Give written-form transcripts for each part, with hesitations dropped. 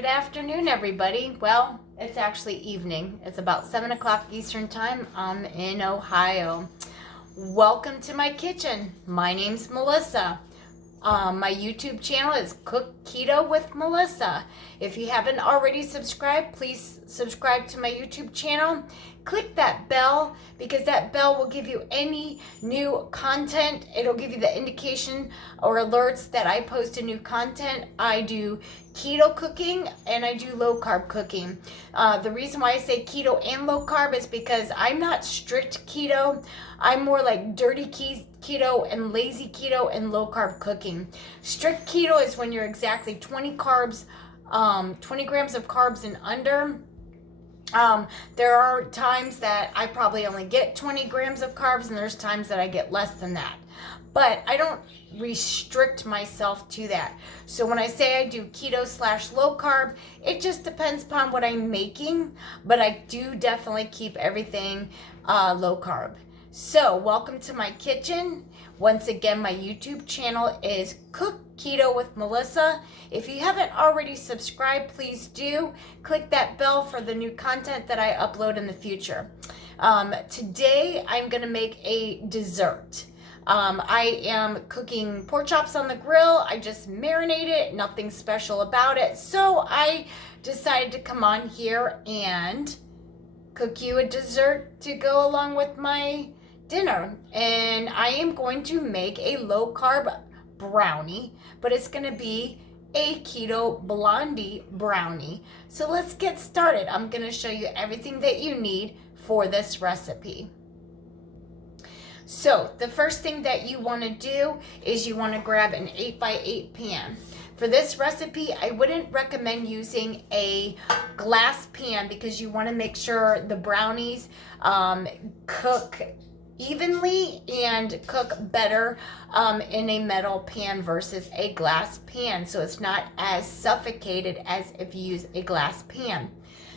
Good afternoon, everybody. Well, it's actually evening. It's about 7 o'clock Eastern Time. I'm in Ohio. Welcome to my kitchen. My name's Melissa. My YouTube channel is Cook Keto with Melissa. If you haven't already subscribed, please subscribe to my YouTube channel. Click that bell because that bell will give you any new content. It'll give you the indication or alerts that I post a new content. I do keto cooking and I do low carb cooking. The reason why I say keto and low carb is because I'm not strict keto. I'm more like dirty keto and lazy keto and low carb cooking. Strict keto is when you're exactly 20 grams of carbs and under. There are times that I probably only get 20 grams of carbs, and there's times that I get less than that. But I don't restrict myself to that. So when I say I do keto / low carb, it just depends upon what I'm making, but I do definitely keep everything low carb. So welcome to my kitchen. Once again, my YouTube channel is Cook Keto with Melissa. If you haven't already subscribed, please do. Click that bell for the new content that I upload in the future. Today, I'm going to make a dessert. I am cooking pork chops on the grill. I just marinate it, nothing special about it. So I decided to come on here and cook you a dessert to go along with my dinner. And I am going to make a low carb brownie, but it's going to be a keto blondie brownie. So let's get started. I'm going to show you everything that you need for this recipe. So the first thing that you want to do is you want to grab an 8x8 pan. For this recipe, I wouldn't recommend using a glass pan because you want to make sure the brownies cook evenly and cook better in a metal pan versus a glass pan, so it's not as suffocated as if you use a glass pan.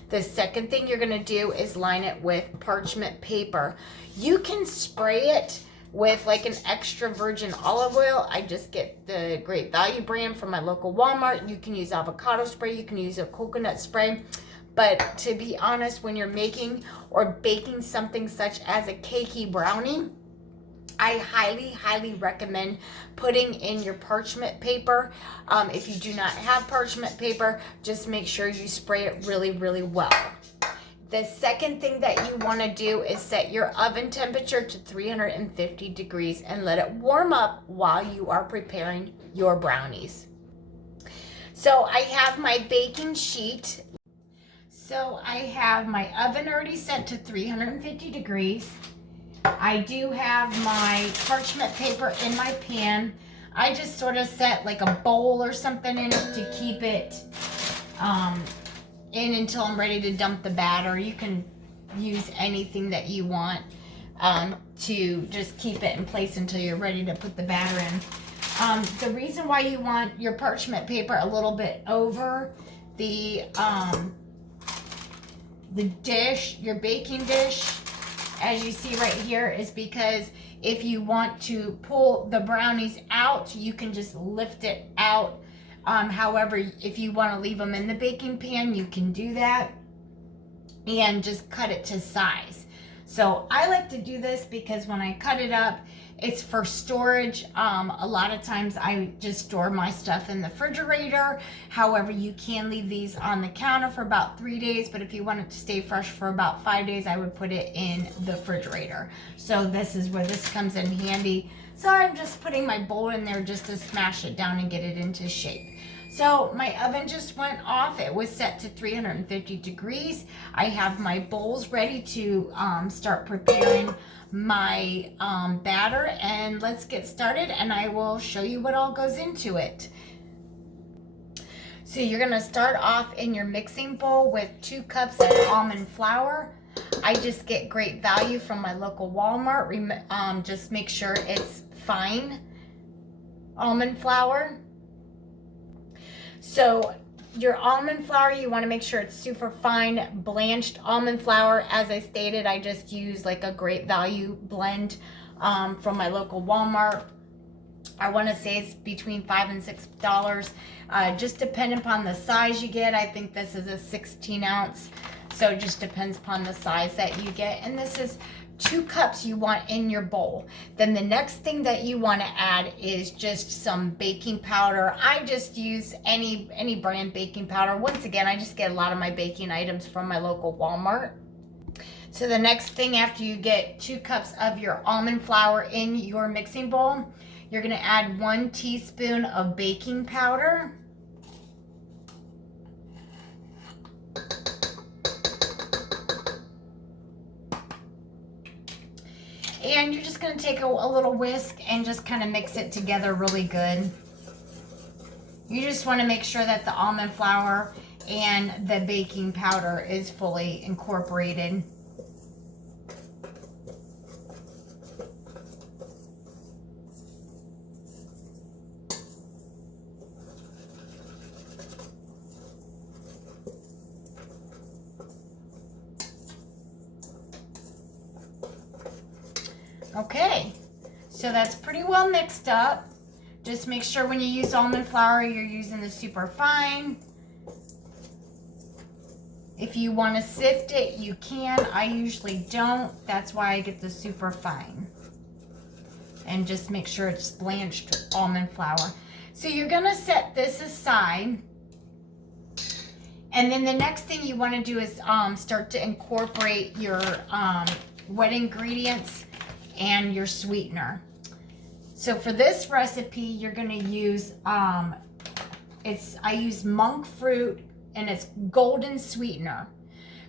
The second thing you're going to do is line it with parchment paper. You can spray it with like an extra virgin olive oil. I just get the Great Value brand from my local Walmart. You can use avocado spray, you can use a coconut spray. But to be honest, when you're making or baking something such as a cakey brownie, I highly recommend putting in your parchment paper. If you do not have parchment paper, just make sure you spray it really well. The second thing that you want to do is set your oven temperature to 350 degrees and let it warm up while you are preparing your brownies. So I have my baking sheet. So I have my oven already set to 350 degrees. I do have my parchment paper in my pan. I just sort of set like a bowl or something in it to keep it in until I'm ready to dump the batter. You can use anything that you want to just keep it in place until you're ready to put the batter in. The reason why you want your parchment paper a little bit over the dish, your baking dish, as you see right here, is because if you want to pull the brownies out, you can just lift it out. However, if you want to leave them in the baking pan, you can do that and just cut it to size. So I like to do this because when I cut it up, it's for storage. A lot of times I just store my stuff in the refrigerator. However, you can leave these on the counter for about 3 days, but if you want it to stay fresh for about 5 days, I would put it in the refrigerator. So this is where this comes in handy. So I'm just putting my bowl in there just to smash it down and get it into shape. So my oven just went off. It was set to 350 degrees. I have my bowls ready to start preparing my batter, and let's get started and I will show you what all goes into it. So you're gonna start off in your mixing bowl with 2 cups of almond flour. I just get Great Value from my local Walmart. Just make sure it's fine almond flour. So your almond flour, you want to make sure it's super fine blanched almond flour. As I stated, I just use like a Great Value blend from my local Walmart. I want to say it's between $5 and $6, just depending upon the size you get. I think this is a 16 ounce, so it just depends upon the size that you get. And this is 2 cups you want in your bowl. Then the next thing that you want to add is just some baking powder. I just use any brand baking powder. Once again, I just get a lot of my baking items from my local Walmart. So the next thing, after you get 2 cups of your almond flour in your mixing bowl, you're going to add 1 teaspoon of baking powder. And you're just going to take a little whisk and just kind of mix it together really good. You just want to make sure that the almond flour and the baking powder is fully incorporated. Okay, so that's pretty well mixed up. Just make sure when you use almond flour, you're using the super fine. If you want to sift it, you can. I usually don't. That's why I get the super fine. And just make sure it's blanched almond flour. So you're going to set this aside. And then the next thing you want to do is start to incorporate your wet ingredients and your sweetener. So for this recipe, you're going to use I use monk fruit, and it's golden sweetener.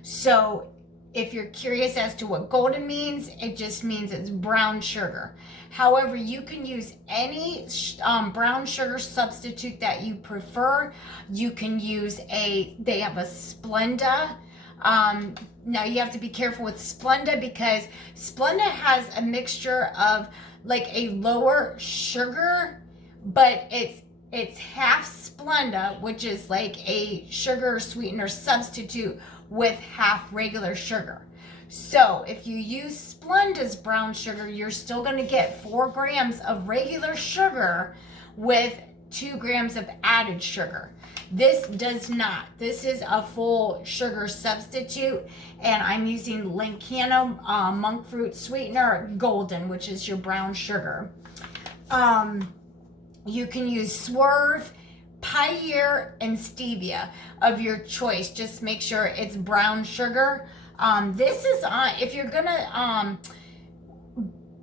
So if you're curious as to what golden means, it just means it's brown sugar. However, you can use any brown sugar substitute that you prefer. You can use they have a Splenda. Now you have to be careful with Splenda, because Splenda has a mixture of like a lower sugar, but it's half Splenda, which is like a sugar sweetener substitute, with half regular sugar. So if you use Splenda's brown sugar, you're still going to get 4 grams of regular sugar with 2 grams of added sugar. This does not. This is a full sugar substitute, and I'm using Lancano monk fruit sweetener golden, which is your brown sugar. You can use Swerve, Pioneer, and Stevia of your choice. Just make sure it's brown sugar. This is if you're gonna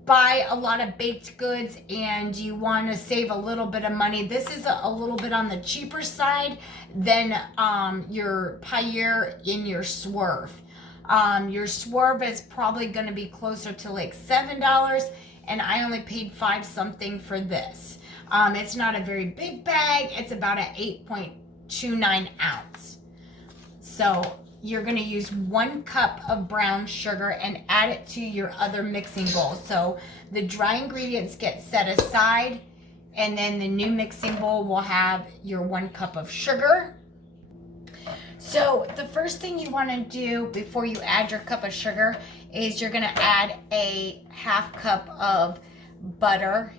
buy a lot of baked goods and you want to save a little bit of money, this is a little bit on the cheaper side than your Pioneer in your Swerve. Your Swerve is probably going to be closer to like $7, and I only paid 5 something for this. It's not a very big bag. It's about an 8.29 ounce. So you're going to use 1 cup of brown sugar and add it to your other mixing bowl. So the dry ingredients get set aside, and then the new mixing bowl will have your 1 cup of sugar. So the first thing you want to do before you add your cup of sugar is you're going to add a half cup of butter,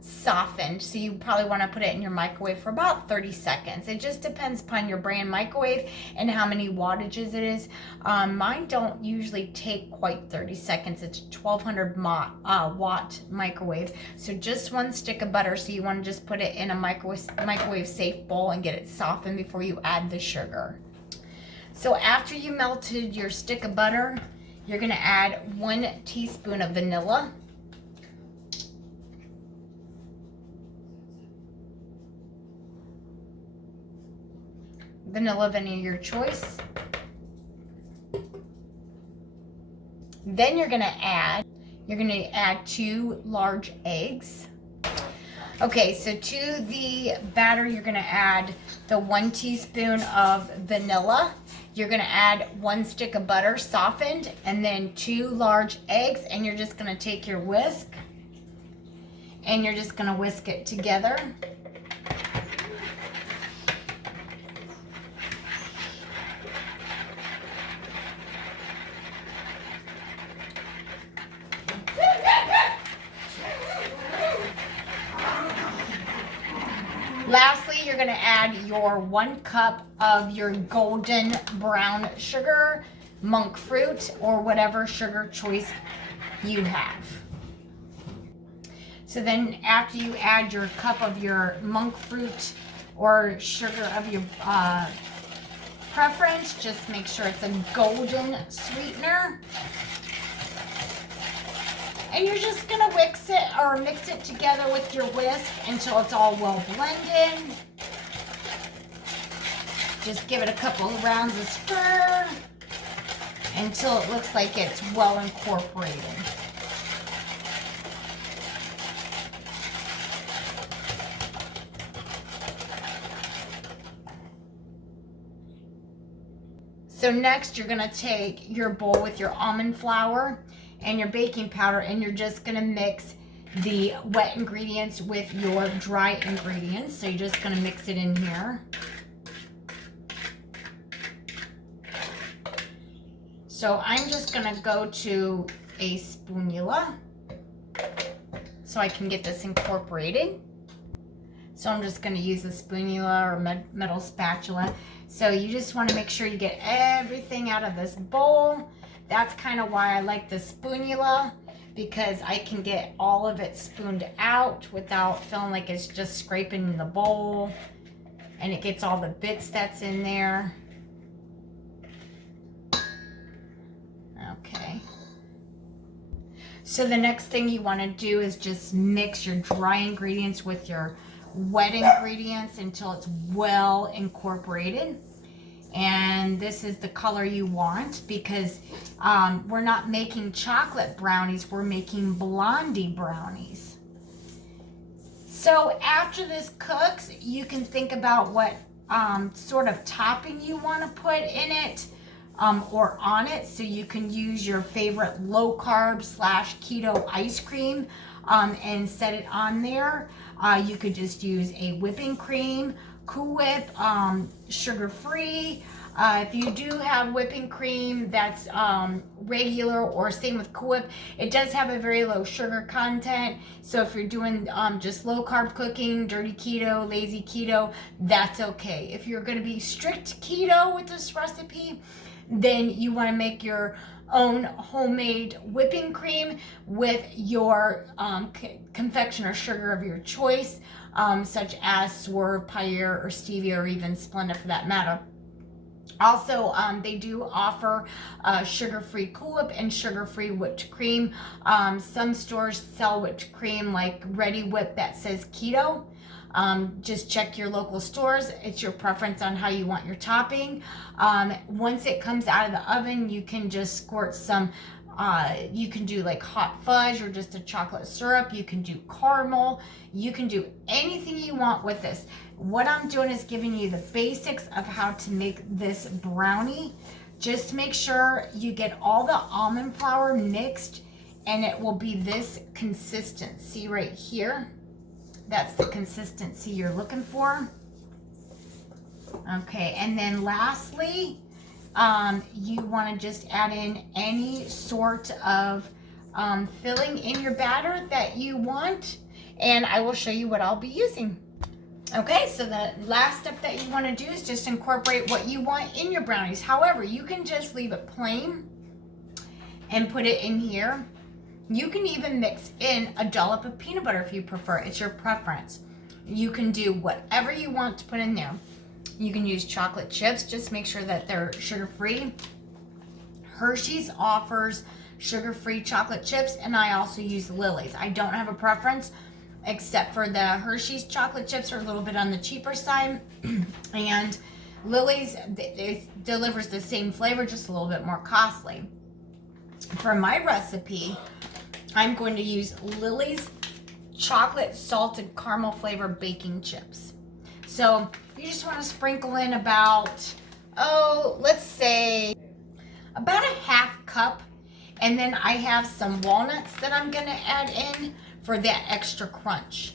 softened. So you probably want to put it in your microwave for about 30 seconds. It just depends upon your brand microwave and how many wattages it is. Mine don't usually take quite 30 seconds. It's a 1200 watt microwave. So just 1 stick of butter. So you want to just put it in a microwave safe bowl and get it softened before you add the sugar. So after you melted your stick of butter, you're going to add 1 teaspoon of vanilla. Vanilla of your choice. Then you're going to add 2 large eggs. Okay, so to the batter, you're going to add the 1 teaspoon of vanilla. You're going to add 1 stick of butter softened, and then 2 large eggs, and you're just going to take your whisk and you're just going to whisk it together. you're gonna add your 1 cup of your golden brown sugar, monk fruit, or whatever sugar choice you have. So then after you add your cup of your monk fruit or sugar of your preference, just make sure it's a golden sweetener. And you're just gonna mix it together with your whisk until it's all well blended. Just give it a couple of rounds of stir until it looks like it's well incorporated. So next you're gonna take your bowl with your almond flour and your baking powder, and you're just gonna mix the wet ingredients with your dry ingredients. So you're just gonna mix it in here. So I'm just gonna go to a spoonula so I can get this incorporated. So I'm just gonna use a spoonula or metal spatula. So you just wanna make sure you get everything out of this bowl. That's kind of why I like the spoonula, because I can get all of it spooned out without feeling like it's just scraping in the bowl, and it gets all the bits that's in there. Okay. So the next thing you want to do is just mix your dry ingredients with your wet ingredients until it's well incorporated. And this is the color you want, because we're not making chocolate brownies, we're making blondie brownies. So after this cooks, you can think about what sort of topping you want to put in it or on it. So you can use your favorite low carb / keto ice cream and set it on there. You could just use a whipping cream, Cool Whip, sugar-free. If you do have whipping cream that's regular, or same with Cool Whip, it does have a very low sugar content. So if you're doing just low carb cooking, dirty keto, lazy keto, that's okay. If you're going to be strict keto with this recipe, then you want to make your own homemade whipping cream with your confectioner sugar of your choice, such as Swerve, Pyre, or Stevia, or even Splenda for that matter. Also, they do offer sugar-free Cool Whip and sugar-free whipped cream. Some stores sell whipped cream like Ready Whip that says keto. Just check your local stores. It's your preference on how you want your topping. Once it comes out of the oven, you can just squirt some, you can do like hot fudge or just a chocolate syrup. You can do caramel. You can do anything you want with this. What I'm doing is giving you the basics of how to make this brownie. Just make sure you get all the almond flour mixed, and it will be this consistency right here. That's the consistency you're looking for. Okay, and then lastly, you want to just add in any sort of filling in your batter that you want, and I will show you what I'll be using. Okay, so the last step that you want to do is just incorporate what you want in your brownies. However, you can just leave it plain and put it in here. You can even mix in a dollop of peanut butter if you prefer. It's your preference. You can do whatever you want to put in there. You can use chocolate chips. Just make sure that they're sugar-free. Hershey's offers sugar-free chocolate chips, and I also use Lily's. I don't have a preference, except for the Hershey's chocolate chips are a little bit on the cheaper side. And Lily's, it delivers the same flavor, just a little bit more costly. For my recipe, I'm going to use Lily's chocolate salted caramel flavor baking chips. So you just want to sprinkle in about, let's say about a half cup. And then I have some walnuts that I'm going to add in for that extra crunch.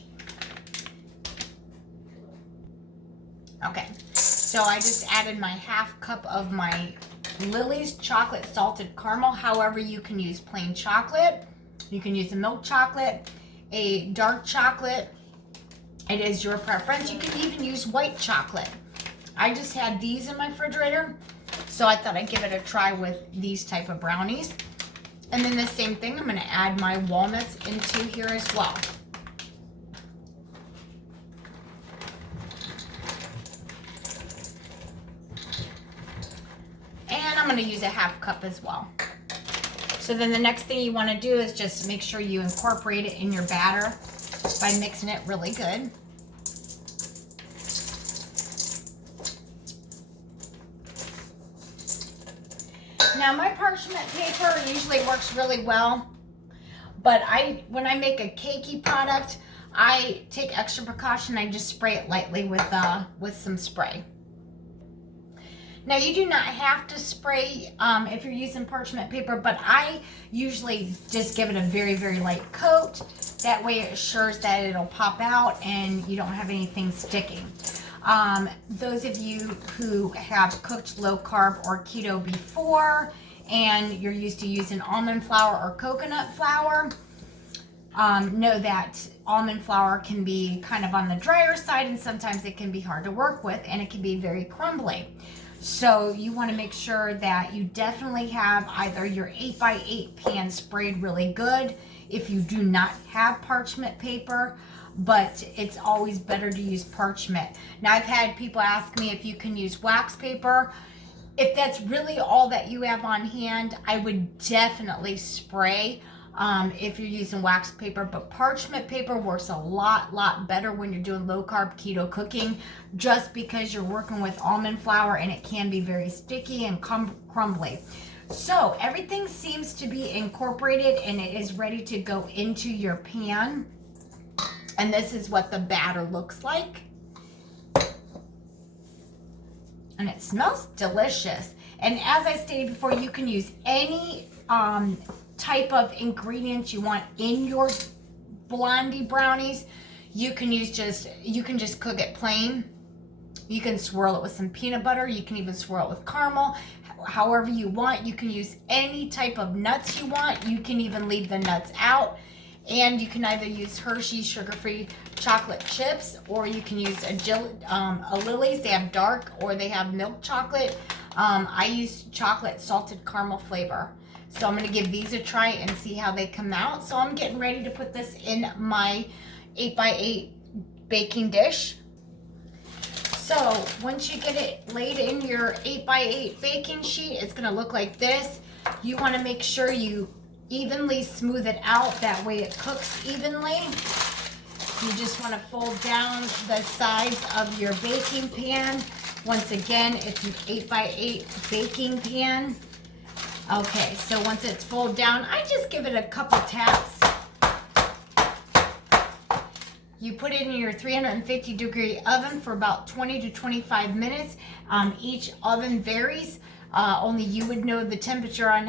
Okay, so I just added my half cup of my Lily's chocolate salted caramel. However, you can use plain chocolate. You can use a milk chocolate, a dark chocolate, It is your preference. You can even use white chocolate. I just had these in my refrigerator, so I thought I'd give it a try with these type of brownies. And then the same thing, I'm going to add my walnuts into here as well. And I'm going to use a half cup as well. So then the next thing you want to do is just make sure you incorporate it in your batter by mixing it really good. Now my parchment paper usually works really well, but when I make a cakey product, I take extra precaution. I just spray it lightly with some spray. Now you do not have to spray if you're using parchment paper, but I usually just give it a very, very light coat. That way it assures that it'll pop out and you don't have anything sticking. Those of you who have cooked low carb or keto before and you're used to using almond flour or coconut flour, know that almond flour can be kind of on the drier side and sometimes it can be hard to work with and it can be very crumbly. So you want to make sure that you definitely have either your 8x8 pan sprayed really good if you do not have parchment paper, but it's always better to use parchment. Now I've had people ask me if you can use wax paper. If that's really all that you have on hand, I would definitely spray if you're using wax paper, but parchment paper works a lot better when you're doing low carb keto cooking, just because you're working with almond flour and it can be very sticky and crumbly. So everything seems to be incorporated and it is ready to go into your pan. And this is what the batter looks like. And it smells delicious. And as I stated before, you can use any type of ingredients you want in your blondie brownies. You can just cook it plain. You can swirl it with some peanut butter. You can even swirl it with caramel. However you want. You can use any type of nuts you want. You can even leave the nuts out. And you can either use Hershey's sugar-free chocolate chips, or you can use a Lily's. They have dark or they have milk chocolate. I use chocolate salted caramel flavor. So I'm going to give these a try and see how they come out. So I'm getting ready to put this in my 8x8 baking dish. So once you get it laid in your 8x8 baking sheet, it's going to look like this. You want to make sure you evenly smooth it out, that way it cooks evenly. You just want to fold down the sides of your baking pan. Once again, it's an 8x8 baking pan. Okay, so once it's folded down, I just give it a couple taps. You put it in your 350-degree oven for about 20 to 25 minutes. Each oven varies. Only you would know the temperature on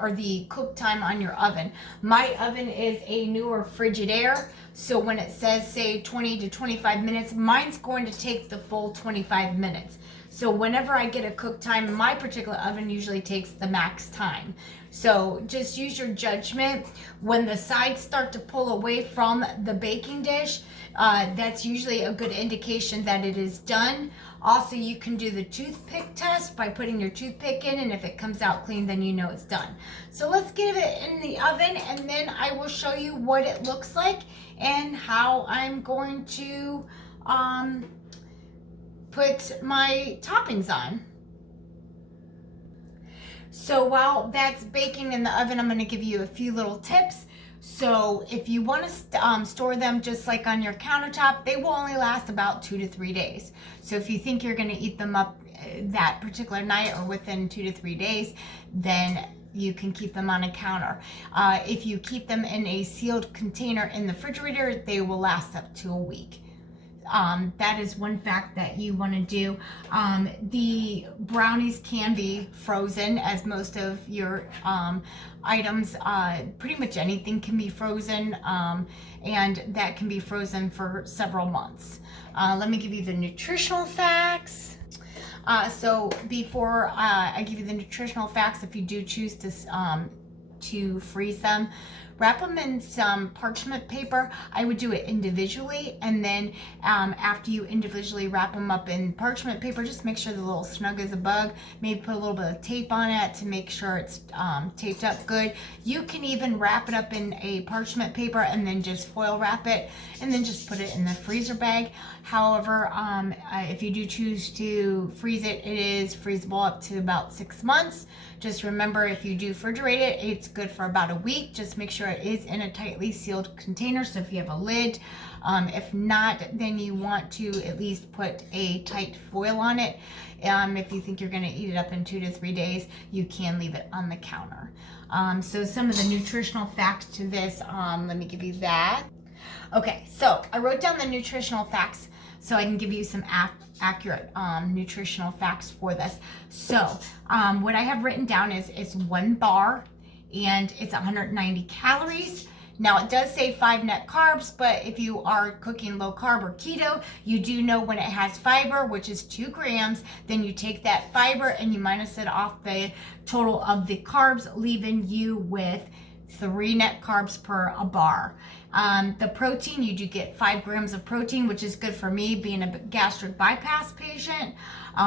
or the cook time on your oven. My oven is a newer Frigidaire, so when it says, say, 20 to 25 minutes, mine's going to take the full 25 minutes. So whenever I get a cook time, my particular oven usually takes the max time. So just use your judgment. When the sides start to pull away from the baking dish, that's usually a good indication that it is done. Also, you can do the toothpick test by putting your toothpick in, and if it comes out clean, then you know it's done. So let's get it in the oven, and then I will show you what it looks like and how I'm going to put my toppings on. So while that's baking in the oven, I'm going to give you a few little tips. So if you want to store them just like on your countertop, they will only last about 2 to 3 days. So if you think you're going to eat them up that particular night or within 2 to 3 days, then you can keep them on a counter. If you keep them in a sealed container in the refrigerator, they will last up to a week. That is one fact that you want to do. The brownies can be frozen, as most of your items, pretty much anything can be frozen, and that can be frozen for several months. Let me give you the nutritional facts. So before I give you the nutritional facts, if you do choose to freeze them, wrap them in some parchment paper. I would do it individually, and then after you individually wrap them up in parchment paper, just make sure the little snug as a bug. Maybe put a little bit of tape on it to make sure it's taped up good. You can even wrap it up in a parchment paper and then just foil wrap it and then just put it in the freezer bag. However, if you do choose to freeze it, it is freezable up to about 6 months. Just remember, if you do refrigerate it, it's good for about a week. Just make sure it is in a tightly sealed container, so if you have a lid. If not, then you want to at least put a tight foil on it. If you think you're going to eat it up in 2 to 3 days, you can leave it on the counter. So some of the nutritional facts to this, let me give you that. Okay, so I wrote down the nutritional facts so I can give you some accurate nutritional facts for this. So what I have written down is it's 1 bar and it's 190 calories. Now it does say 5 net carbs, but if you are cooking low carb or keto, you do know when it has fiber, which is 2 grams, then you take that fiber and you minus it off the total of the carbs, leaving you with 3 net carbs per a bar. The protein, you do get 5 grams of protein, which is good for me being a gastric bypass patient.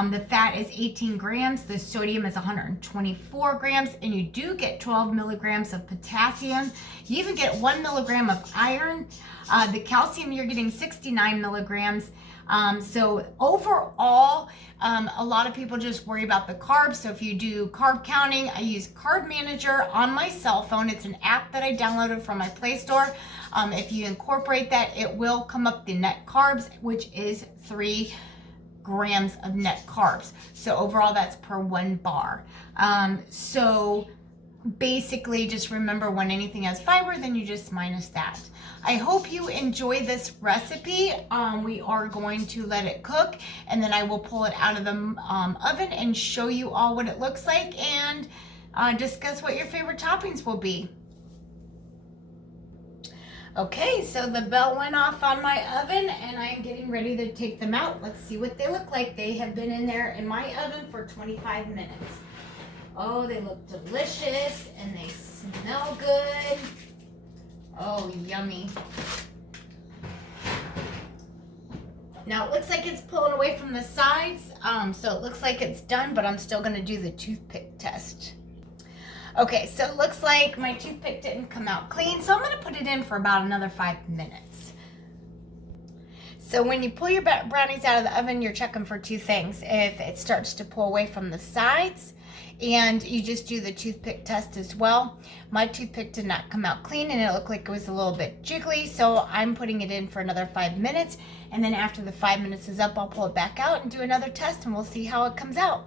The fat is 18 grams, the sodium is 124 grams, and you do get 12 milligrams of potassium. You even get 1 milligram of iron. The calcium, you're getting 69 milligrams. So overall, a lot of people just worry about the carbs. So if you do carb counting, I use Carb Manager on my cell phone. It's an app that I downloaded from my Play Store. If you incorporate that, it will come up the net carbs, which is 3 grams of net carbs. So overall, that's per 1 bar. So basically, just remember when anything has fiber, then you just minus that. I hope you enjoy this recipe. We are going to let it cook, and then I will pull it out of the oven and show you all what it looks like and discuss what your favorite toppings will be. Okay, so the bell went off on my oven and I'm getting ready to take them out. Let's see what they look like. They have been in there in my oven for 25 minutes. Oh, they look delicious and they smell good. Oh, yummy. Now it looks like it's pulling away from the sides, so it looks like it's done, but I'm still gonna do the toothpick test. Okay, so it looks like my toothpick didn't come out clean, so I'm gonna put it in for about another 5 minutes. So when you pull your brownies out of the oven, you're checking for 2 things. If it starts to pull away from the sides, and you just do the toothpick test as well. My toothpick did not come out clean and it looked like it was a little bit jiggly, so I'm putting it in for another 5 minutes, and then after the 5 minutes is up, I'll pull it back out and do another test and we'll see how it comes out.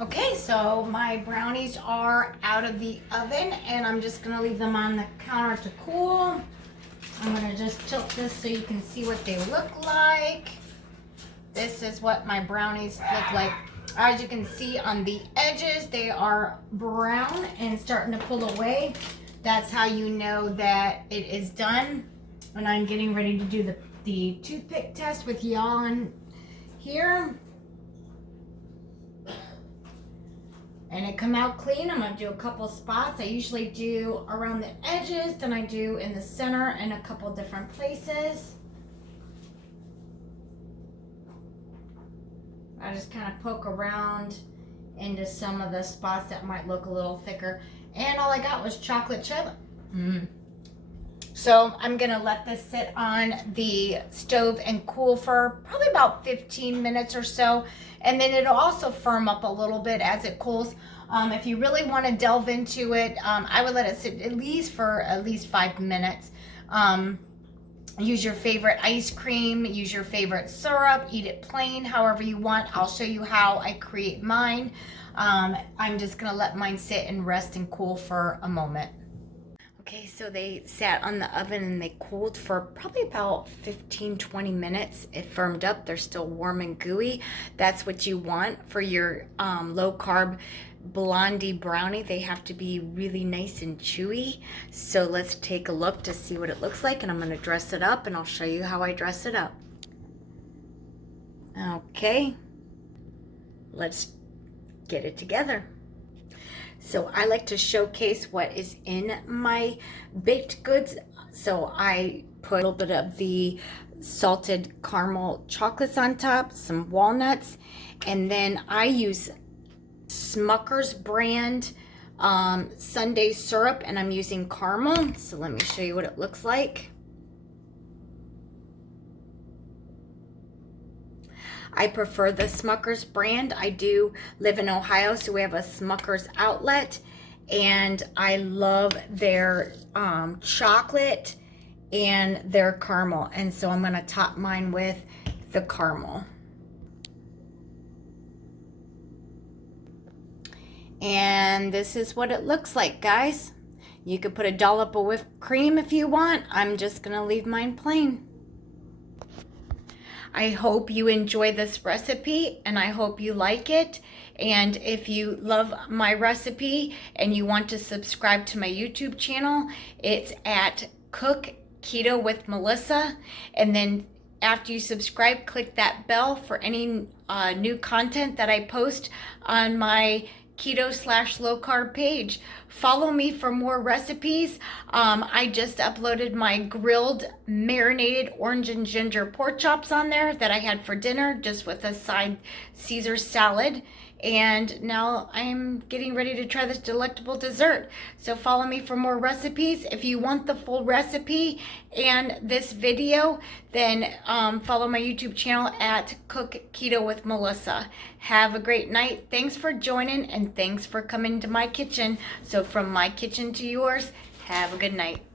Okay, so my brownies are out of the oven and I'm just gonna leave them on the counter to cool. I'm gonna just tilt this so you can see what they look like. This is what my brownies look like. As you can see on the edges, they are brown and starting to pull away. That's how you know that it is done. And I'm getting ready to do the toothpick test with y'all in here. And it come out clean. I'm gonna do a couple spots. I usually do around the edges, then I do in the center and a couple different places. I just kind of poke around into some of the spots that might look a little thicker. And all I got was chocolate chip. So I'm gonna let this sit on the stove and cool for probably about 15 minutes or so. And then it'll also firm up a little bit as it cools. If you really want to delve into it, I would let it sit at least for 5 minutes. Use your favorite ice cream, use your favorite syrup, eat it plain, however you want. I'll show you how I create mine. I'm just gonna let mine sit and rest and cool for a moment. Okay, so they sat on the oven and they cooled for probably about 15-20 minutes. It firmed up, they're still warm and gooey. That's what you want for your low carb blondie brownie. They have to be really nice and chewy. So let's take a look to see what it looks like, and I'm gonna dress it up and I'll show you how I dress it up. Okay, let's get it together. So I like to showcase what is in my baked goods. So I put a little bit of the salted caramel chocolates on top, some walnuts, and then I use Smucker's brand sundae syrup, and I'm using caramel. So let me show you what it looks like. I prefer the Smucker's brand. I do live in Ohio, so we have a Smucker's outlet, and I love their chocolate and their caramel, and so I'm going to top mine with the caramel. And this is what it looks like, guys. You could put a dollop of whipped cream if you want. I'm just going to leave mine plain. I hope you enjoy this recipe, and I hope you like it. And if you love my recipe and you want to subscribe to my YouTube channel, it's at Cook Keto with Melissa. And then after you subscribe, click that bell for any new content that I post on my keto/low carb page. Follow me for more recipes. I just uploaded my grilled marinated orange and ginger pork chops on there that I had for dinner, just with a side Caesar salad. And now I'm getting ready to try this delectable dessert. So follow me for more recipes. If you want the full recipe and this video, then follow my YouTube channel at Cook Keto with Melissa. Have a great night. Thanks for joining, and thanks for coming to my kitchen. So from my kitchen to yours, have a good night.